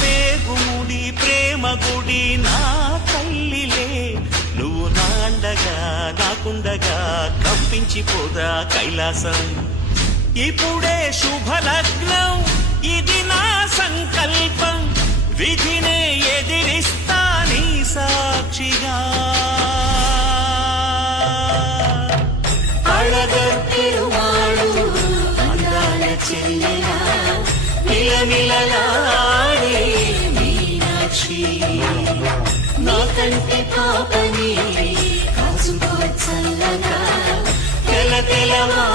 పేగుముడి ప్రేమ గుడి నా తల్లిలే, నువ్వు నాండగా నాకుండగా కంపించిపోదా కైలాసం. ఇప్పుడే శుభలగ్నం, ఇది నా సంకల్పం, విధినే ఎదిరిస్తా నీ సాక్షిగా. అళగర్పెరుమాళు అందాల చెల్లెలా, మిలమిలలాడే మీనాక్షి, నీకంటే పాపని కాచుకో చల్లగా, తెల తెలవా